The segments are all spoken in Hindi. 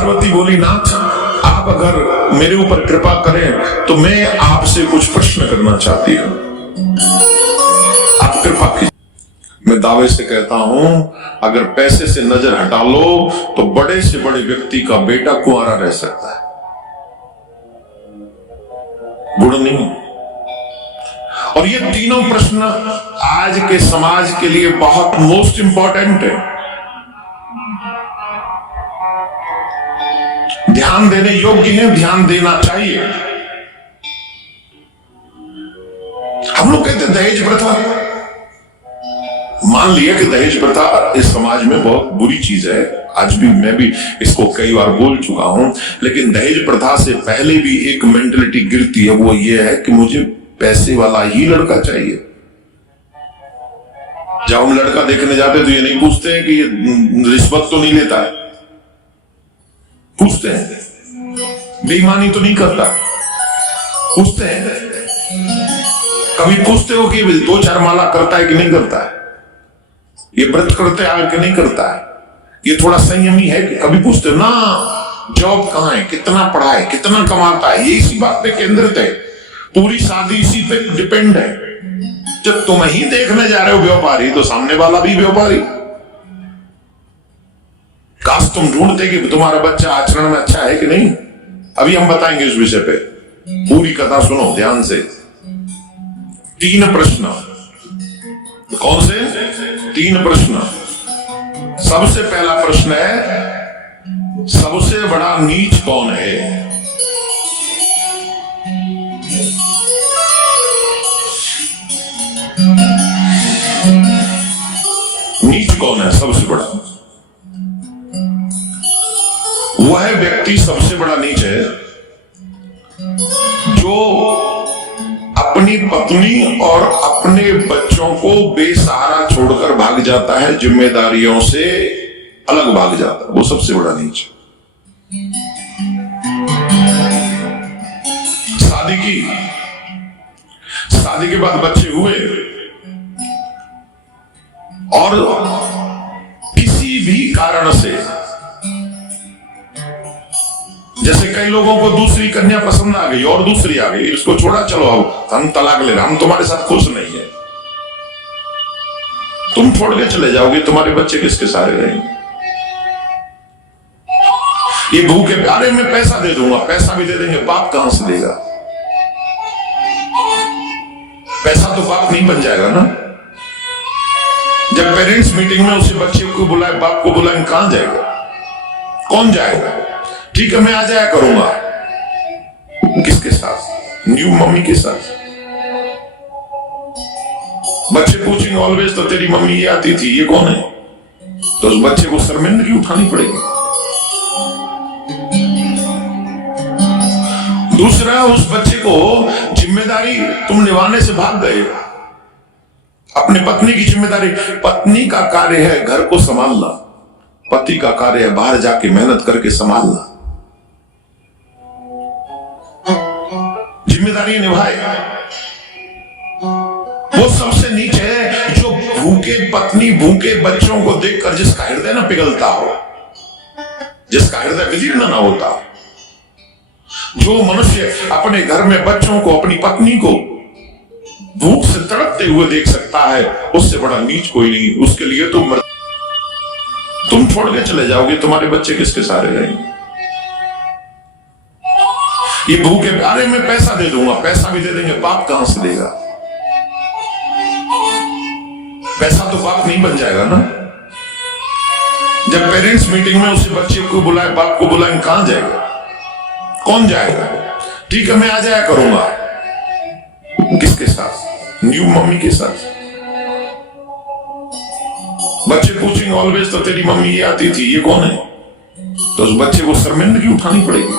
पार्वती बोली, नाथ आप अगर मेरे ऊपर कृपा करें तो मैं आपसे कुछ प्रश्न करना चाहती हूं, आप कृपा कीजिए। मैं दावे से कहता हूं, अगर पैसे से नजर हटा लो तो बड़े से बड़े व्यक्ति का बेटा कुंवारा रह सकता है, गुण नहीं। और ये तीनों प्रश्न आज के समाज के लिए बहुत मोस्ट इंपॉर्टेंट है, ध्यान देने योग्य है, ध्यान देना चाहिए। हम लोग कहते हैं दहेज प्रथा, मान लिया कि दहेज प्रथा इस समाज में बहुत बुरी चीज है, आज भी मैं भी इसको कई बार बोल चुका हूं, लेकिन दहेज प्रथा से पहले भी एक मेंटलिटी गिरती है, वो ये है कि मुझे पैसे वाला ही लड़का चाहिए। जब हम लड़का देखने जाते तो ये नहीं पूछते हैं कि ये रिश्वत तो नहीं लेता है, पूछते हैं बेईमानी तो नहीं करता, पूछते हैं। कभी पूछते हो कि 2-4 माला करता है कि नहीं करता है, ये व्रत करते है कि नहीं करता है, ये थोड़ा संयमी है कि कभी पूछते हो ना, जॉब कहां है, कितना पढ़ा है, कितना कमाता है, ये इसी बात पे केंद्रित है, पूरी शादी इसी पे डिपेंड है। जब तुम ही देखने जा रहे हो व्यापारी, तो सामने वाला भी व्यापारी। काश तुम ढूंढते कि तुम्हारा बच्चा आचरण में अच्छा है कि नहीं। अभी हम बताएंगे इस विषय पे, पूरी कथा सुनो ध्यान से। 3 प्रश्न, कौन से 3 प्रश्न? सबसे पहला प्रश्न है, सबसे बड़ा नीच कौन है? नीच कौन है सबसे बड़ा? वह व्यक्ति सबसे बड़ा नीच है जो अपनी पत्नी और अपने बच्चों को बेसहारा छोड़कर भाग जाता है, जिम्मेदारियों से अलग भाग जाता है, वो सबसे बड़ा नीच। शादी के बाद बच्चे हुए और किसी भी कारण से, जैसे कई लोगों को दूसरी कन्या पसंद आ गई और दूसरी आ गई, इसको छोड़ा, चलो अब हम तलाक ले रहे, हम तुम्हारे साथ खुश नहीं है, तुम छोड़ के चले जाओगे, तुम्हारे बच्चे किसके सहारे रहेंगे? ये भूखे प्यारे में पैसा दे दूंगा, पैसा भी दे देंगे, बाप कहां से देगा? पैसा तो बाप नहीं बन जाएगा ना। जब पेरेंट्स मीटिंग में उसे बच्चे को बुलाए, बाप को बुलाए, कहां जाएगा? कौन जाएगा? ठीक है मैं आ जाया करूंगा, किसके साथ? न्यू मम्मी के साथ। बच्चे पूछेंगे ऑलवेज, तो तेरी मम्मी ये आती थी, ये कौन है? तो उस बच्चे को शर्मिंदगी उठानी पड़ेगी। दूसरा, उस बच्चे को जिम्मेदारी तुम निभाने से भाग गए, अपनी पत्नी की जिम्मेदारी। पत्नी का कार्य है घर को संभालना, पति का कार्य है बाहर जाके मेहनत करके संभालना। जिम्मेदारी निभाए। वो सबसे नीचे है जो भूखे पत्नी, भूखे बच्चों को देखकर जिसका हृदय ना पिघलता हो, जिसका हृदय विदीर्ण ना होता। जो मनुष्य अपने घर में बच्चों को, अपनी पत्नी को भूख से तड़पते हुए देख सकता है, उससे बड़ा नीच कोई नहीं। उसके लिए तुम छोड़ के चले जाओगे, तुम्हारे बच्चे किसके सहारे रहेंगे? ये भूखे प्यारे में पैसा दे दूंगा, पैसा भी दे देंगे, बाप कहां से देगा? पैसा तो बाप नहीं बन जाएगा ना। जब पेरेंट्स मीटिंग में उसे बच्चे को बुलाए, बाप को बुलाए, कहां जाएगा? कौन जाएगा? ठीक है मैं आ जाया करूंगा, किसके साथ? न्यू मम्मी के साथ। बच्चे पूछेंगे ऑलवेज, तो तेरी मम्मी ये आती थी, ये कौन है? तो उस बच्चे को शर्मिंदगी उठानी पड़ेगी।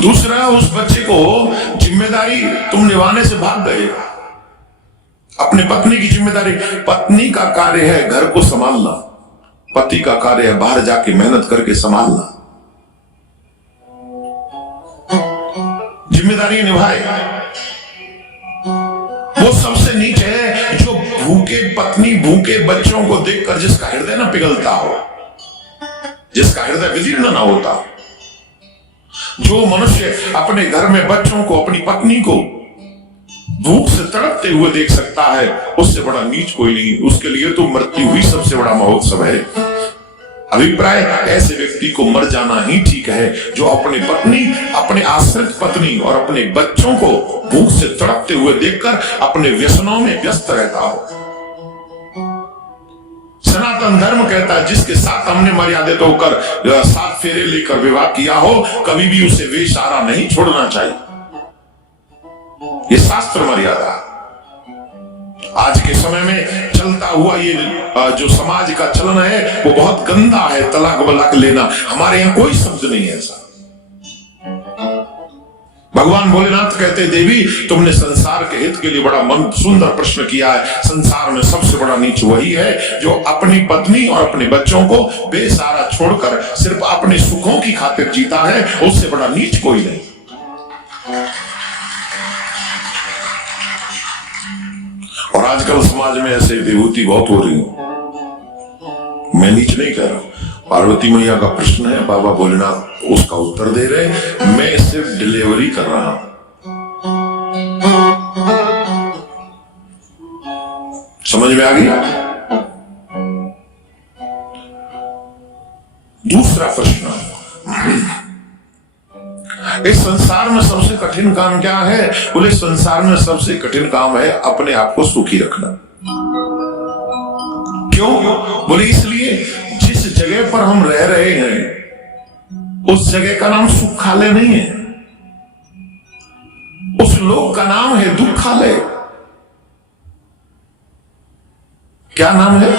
दूसरा, उस बच्चे को जिम्मेदारी तुम निभाने से भाग गए, अपने पत्नी की जिम्मेदारी। पत्नी का कार्य है घर को संभालना, पति का कार्य है बाहर जाके मेहनत करके संभालना। जिम्मेदारी निभाए। वो सबसे नीचे है जो भूखे पत्नी भूखे बच्चों को देखकर जिसका हृदय ना पिघलता हो, जिसका हृदय विदीर्ण ना होता, जो मनुष्य अपने घर में बच्चों को, अपनी पत्नी को भूख से तड़पते हुए देख सकता है, उससे बड़ा नीच कोई नहीं। उसके लिए तो मृत्यु ही सबसे बड़ा महोत्सव है। अभिप्राय, ऐसे व्यक्ति को मर जाना ही ठीक है जो अपनी पत्नी, अपने आश्रित पत्नी और अपने बच्चों को भूख से तड़पते हुए देखकर अपने व्यसनों में व्यस्त रहता हो। सनातन धर्म कहता है जिसके साथ हमने मर्यादित होकर 7 फेरे लेकर विवाह किया हो, कभी भी उसे वेश्यारा नहीं छोड़ना चाहिए। ये शास्त्र मर्यादा। आज के समय में चलता हुआ ये जो समाज का चलन है वो बहुत गंदा है। तलाक बलाक लेना, हमारे यहां कोई शब्द नहीं है ऐसा। भगवान भोलेनाथ कहते, देवी तुमने संसार के हित के लिए बड़ा मन सुंदर प्रश्न किया है। संसार में सबसे बड़ा नीच वही है जो अपनी पत्नी और अपने बच्चों को बेसहारा छोड़कर सिर्फ अपने सुखों की खातिर जीता है। उससे बड़ा नीच कोई नहीं। और आजकल समाज में ऐसे विभूति बहुत हो रही है। मैं नीच नहीं कह रहा हूं। पार्वती मैया का प्रश्न है, बाबा भोलेनाथ उसका उत्तर दे रहे, मैं सिर्फ डिलीवरी कर रहा हूं। समझ में आ गया? दूसरा प्रश्न, इस संसार में सबसे कठिन काम क्या है? बोले संसार में सबसे कठिन काम है अपने आप को सुखी रखना। क्यों? बोले इसलिए जिस जगह पर हम रह रहे हैं उस जगह का नाम सुखालय नहीं है, उस लोक का नाम है दुखालय। क्या नाम है?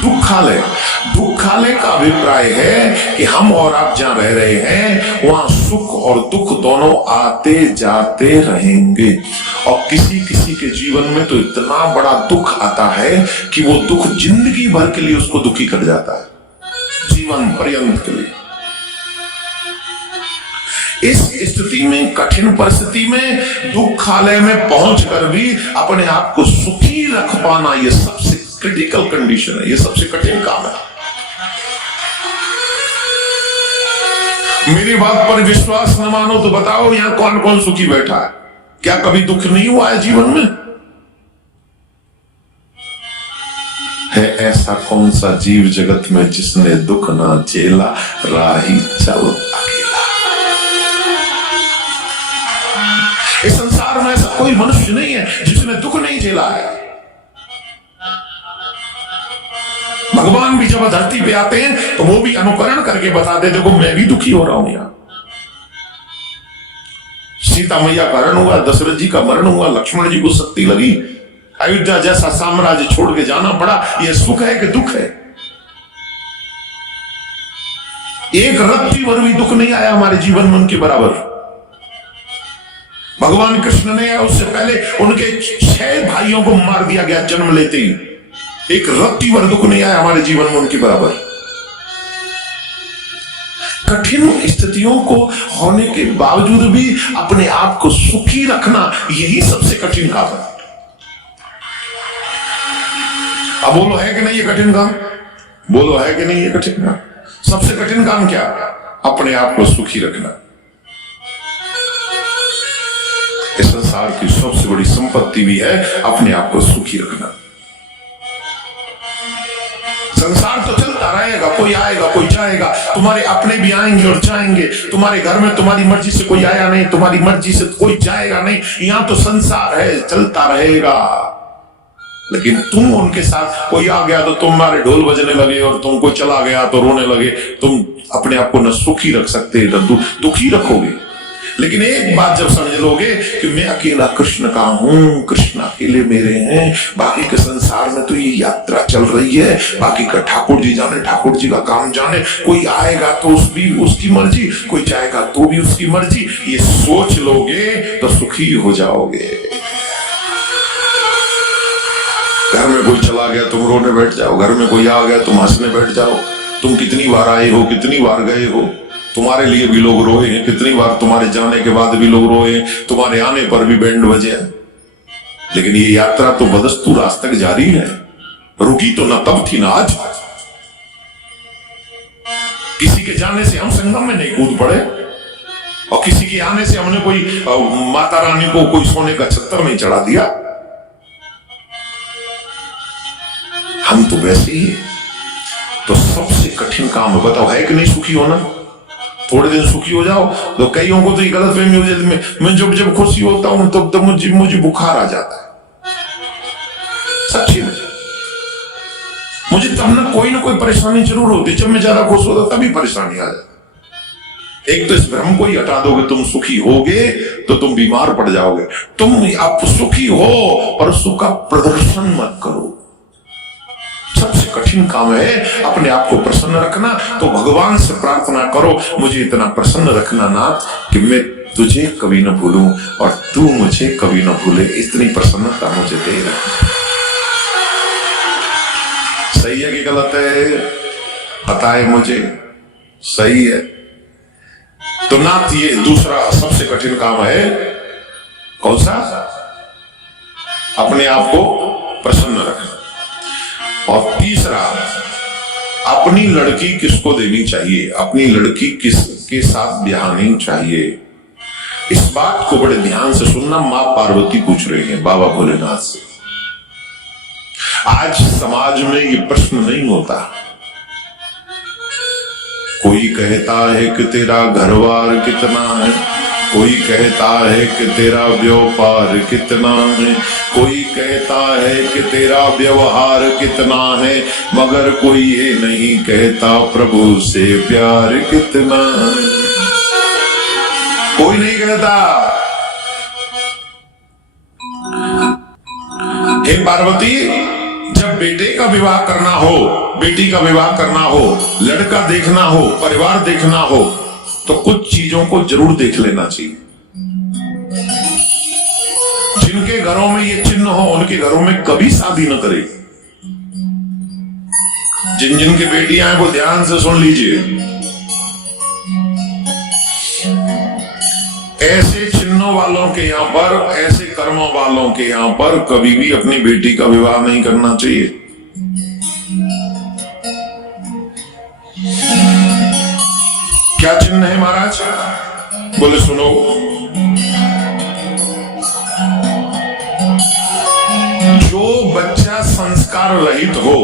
दुखालय। दुखालय का अभिप्राय है कि हम और आप जहां रह रहे हैं वहां सुख और दुख दोनों आते जाते रहेंगे। और किसी किसी के जीवन में तो इतना बड़ा दुख आता है कि वो दुख जिंदगी भर के लिए उसको दुखी कर जाता है, जीवन पर्यंत के लिए। इस स्थिति में, कठिन परिस्थिति में, दुखालय में पहुंचकर भी अपने आप को सुखी रख पाना, यह सबसे क्रिटिकल कंडीशन है, यह सबसे कठिन काम है। मेरी बात पर विश्वास न मानो तो बताओ यहां कौन कौन सुखी बैठा है? क्या कभी दुख नहीं हुआ है जीवन में? है ऐसा कौन सा जीव जगत में जिसने दुख ना झेला, राही चल अकेला। इस संसार में ऐसा कोई मनुष्य नहीं है जिसने दुख नहीं झेला है। भगवान भी जब धरती पे आते हैं तो वो भी अनुकरण करके बताते, देखो मैं भी दुखी हो रहा हूं। यहां सीता मैया का हरण हुआ, दशरथ जी का मरण हुआ, लक्ष्मण जी को शक्ति लगी, अयोध्या जैसा साम्राज्य छोड़ के जाना पड़ा। यह सुख है कि दुख है? एक रत्ती भर भी दुख नहीं आया हमारे जीवन में उनके बराबर। भगवान कृष्ण ने उससे पहले उनके 6 भाइयों को मार दिया गया जन्म लेते ही। एक रत्ती भर दुख नहीं आया हमारे जीवन में उनके बराबर। कठिन स्थितियों को होने के बावजूद भी अपने आप को सुखी रखना, यही सबसे कठिन काम है। अब बोलो है कि नहीं ये कठिन काम? बोलो है कि नहीं ये कठिन काम? सबसे कठिन काम क्या? अपने आप को सुखी रखना। इस संसार की सबसे बड़ी संपत्ति भी है अपने आप को सुखी रखना। संसार तो चलता रहेगा, कोई आएगा कोई जाएगा, तुम्हारे अपने भी आएंगे और जाएंगे। तुम्हारे घर में तुम्हारी मर्जी से कोई आया नहीं, तुम्हारी मर्जी से कोई जाएगा नहीं। यहां तो संसार है, चलता रहेगा। लेकिन तुम उनके साथ, कोई आ गया तो तुम्हारे ढोल बजने लगे और तुम कोई चला गया तो रोने लगे। तुम अपने आप को न सुखी रख सकते न दुखी रखोगे। लेकिन एक बात जब समझ लोगे कि मैं अकेला कृष्ण का हूं, कृष्ण अकेले मेरे हैं, बाकी के संसार में तो ये यात्रा चल रही है, बाकी का ठाकुर जी जाने, ठाकुर जी का काम जाने। कोई आएगा तो उसकी मर्जी, कोई जाएगा तो भी उसकी मर्जी। ये सोच लोगे तो सुखी हो जाओगे। घर में कोई चला गया तुम रोने बैठ जाओ, घर में कोई आ गया तुम हंसने बैठ जाओ। तुम कितनी बार आए हो, कितनी बार गए हो, तुम्हारे लिए भी लोग रोए हैं। कितनी बार तुम्हारे जाने के बाद भी लोग रोए, तुम्हारे आने पर भी बैंड बजे। लेकिन ये यात्रा तो बदस्तूर आज तक जारी है, रुकी तो न तब थी ना आज। किसी के जाने से हम संगम में नहीं कूद पड़े, और किसी के आने से हमने कोई माता रानी को कोई सोने का छत्तर नहीं चढ़ा दिया। हम तो वैसे ही। तो सबसे कठिन काम है, बताओ है कि नहीं सुखी होना? थोड़े दिन सुखी हो जाओ तो कईयों को तो ये गलत फहमी हो जाती है, मैं जब खुशी होता हूं तब मुझे बुखार आ जाता है। सच्ची में मुझे तब ना कोई परेशानी जरूर होती, जब मैं ज्यादा खुश होता तभी परेशानी आ जाती। एक तो इस भ्रम को ही हटा दोगे, तुम सुखी होगे तो तुम बीमार पड़ जाओगे। तुम आप सुखी हो और सुख का प्रदर्शन मत करो। सबसे कठिन काम है अपने आप को प्रसन्न रखना। तो भगवान से प्रार्थना करो, मुझे इतना प्रसन्न रखना नाथ कि मैं तुझे कभी न भूलूं और तू मुझे कभी न भूले। इतनी प्रसन्नता मुझे दे रहा। सही है कि गलत है? बताए मुझे। सही है। तो नाथ ये दूसरा सबसे कठिन काम है। कौन सा? अपने आप को प्रसन्न रखना। और तीसरा, अपनी लड़की किसको देनी चाहिए, अपनी लड़की किसके साथ ब्याहनी चाहिए। इस बात को बड़े ध्यान से सुनना। मां पार्वती पूछ रही है बाबा भोलेनाथ से। आज समाज में ये प्रश्न नहीं होता। कोई कहता है कि तेरा घरबार कितना है, कोई कहता है कि तेरा व्यापार कितना है, कोई कहता है कि तेरा व्यवहार कितना है, मगर कोई ये नहीं कहता प्रभु से प्यार कितना है। कोई नहीं कहता। हे पार्वती, जब बेटे का विवाह करना हो, बेटी का विवाह करना हो, लड़का देखना हो, परिवार देखना हो, तो कुछ चीजों को जरूर देख लेना चाहिए। जिनके घरों में ये चिन्ह हो उनके घरों में कभी शादी न करे। जिन जिन की बेटियां हैं वो ध्यान से सुन लीजिए। ऐसे चिन्हों वालों के यहां पर, ऐसे कर्मों वालों के यहां पर कभी भी अपनी बेटी का विवाह नहीं करना चाहिए। क्या चिन्ह है महाराज? बोले सुनो। जो बच्चा संस्कार रहित हो,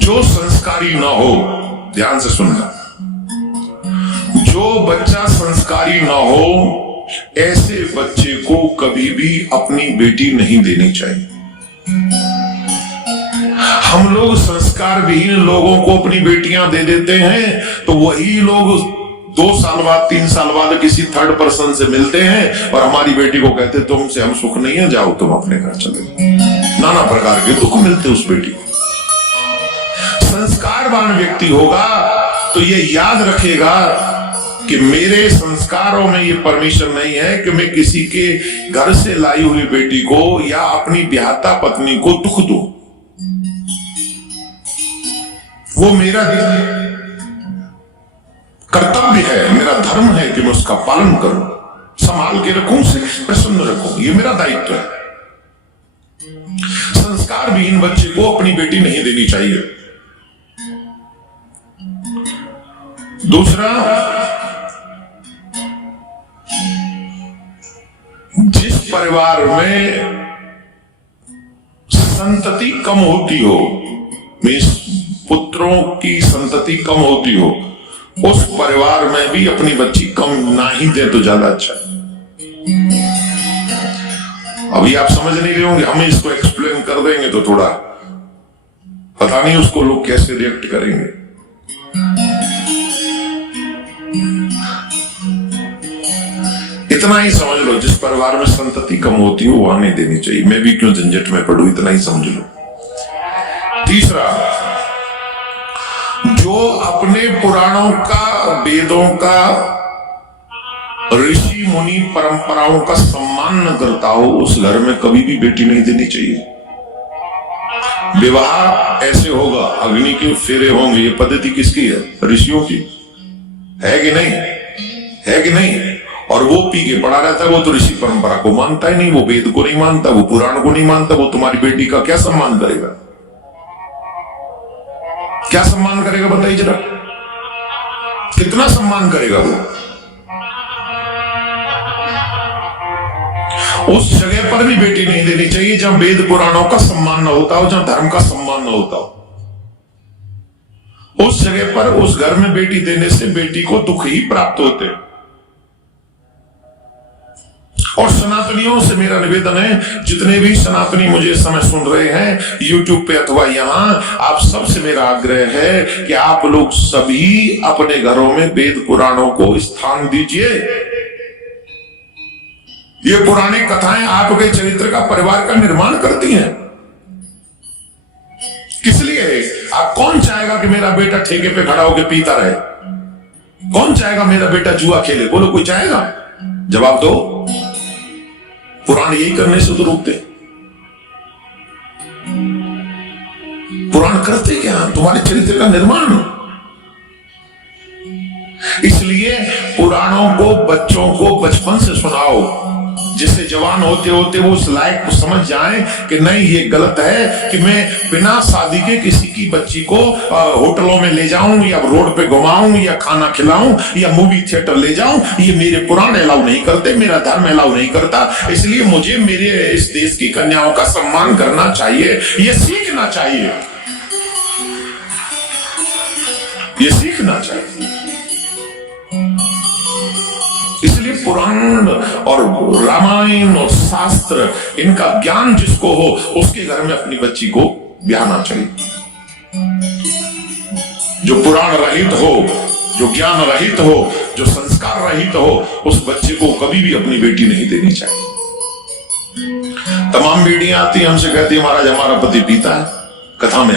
जो संस्कारी ना हो, ध्यान से सुनना, जो बच्चा संस्कारी ना हो, ऐसे बच्चे को कभी भी अपनी बेटी नहीं देनी चाहिए। हम लोग संस्कार विहीन लोगों को अपनी बेटियां दे देते हैं, तो वही लोग 2 साल बाद 3 साल बाद किसी थर्ड पर्सन से मिलते हैं और हमारी बेटी को कहते तुमसे हम सुख नहीं है, जाओ तुम अपने घर चले। नाना प्रकार के दुख मिलते उस बेटी को। संस्कारवान व्यक्ति होगा तो ये याद रखेगा कि मेरे संस्कारों में ये परमिशन नहीं है कि मैं किसी के घर से लाई हुई बेटी को या अपनी ब्याहता पत्नी को दुख दूं। वो मेरा कर्तव्य है, मेरा धर्म है कि मैं उसका पालन करूं, संभाल के रखूं, उसे प्रसन्न रखूं। ये मेरा दायित्व है। संस्कार विहीन बच्चे को अपनी बेटी नहीं देनी चाहिए। दूसरा, जिस परिवार में संतति कम होती हो, पुत्रों की संतति कम होती हो, उस परिवार में भी अपनी बच्ची कम ना ही दे तो ज्यादा अच्छा है। अभी आप समझ नहीं रहे होंगे, हम इसको एक्सप्लेन कर देंगे तो थोड़ा पता नहीं उसको लोग कैसे रिएक्ट करेंगे। इतना ही समझ लो, जिस परिवार में संतति कम होती हो वहां नहीं देनी चाहिए। मैं भी क्यों झंझट में पढ़ूं, इतना ही समझ लो। तीसरा, जो अपने पुराणों का, वेदों का, ऋषि मुनि परंपराओं का सम्मान न करता हो, उस घर में कभी भी बेटी नहीं देनी चाहिए। विवाह ऐसे होगा, अग्नि के फेरे होंगे। ये पद्धति किसकी है? ऋषियों की है कि नहीं? है कि नहीं? और वो पी के पड़ा रहता है, वो तो ऋषि परंपरा को मानता ही नहीं, वो वेद को नहीं मानता, वो पुराण को नहीं मानता, वो तुम्हारी बेटी का क्या सम्मान करेगा? क्या सम्मान करेगा बताइए जरा, कितना सम्मान करेगा वो? उस जगह पर भी बेटी नहीं देनी चाहिए जहां वेद पुराणों का सम्मान न होता हो, जहां धर्म का सम्मान न होता हो। उस जगह पर, उस घर में बेटी देने से बेटी को दुख ही प्राप्त होते। और सनातनियों से मेरा निवेदन है, जितने भी सनातनी मुझे इस समय सुन रहे हैं YouTube पे अथवा यहां, आप सबसे मेरा आग्रह है कि आप लोग सभी अपने घरों में वेद पुराणों को स्थान दीजिए। ये पुरानी कथाएं आपके चरित्र का, परिवार का निर्माण करती हैं। किस लिए? आप कौन चाहेगा कि मेरा बेटा ठेके पे खड़ा होकर पीता रहे? कौन चाहेगा मेरा बेटा जुआ खेले? बोलो, कोई चाहेगा? जवाब दो। पुराण यही करने से तो रोकते। पुराण करते क्या? तुम्हारे चरित्र का निर्माण। इसलिए पुराणों को बच्चों को बचपन से सुनाओ, जिससे जवान होते होते वो उस लायक को समझ जाएं कि नहीं, ये गलत है कि मैं बिना शादी के किसी की बच्ची को होटलों में ले जाऊं या रोड पे घुमाऊं या खाना खिलाऊं या मूवी थिएटर ले जाऊं। ये मेरे पुराण अलाउ नहीं करते, मेरा धर्म अलाउ नहीं करता। इसलिए मुझे मेरे इस देश की कन्याओं का सम्मान करना चाहिए, ये सीखना चाहिए, ये सीखना चाहिए। इसलिए पुराण और रामायण और शास्त्र, इनका ज्ञान जिसको हो उसके घर में अपनी बच्ची को ब्याहना चाहिए। जो पुराण रहित हो, जो ज्ञान रहित हो, जो संस्कार रहित हो, उस बच्चे को कभी भी अपनी बेटी नहीं देनी चाहिए। तमाम बेटियां आती हमसे कहती, महाराज हमारा पति पीता है। कथा में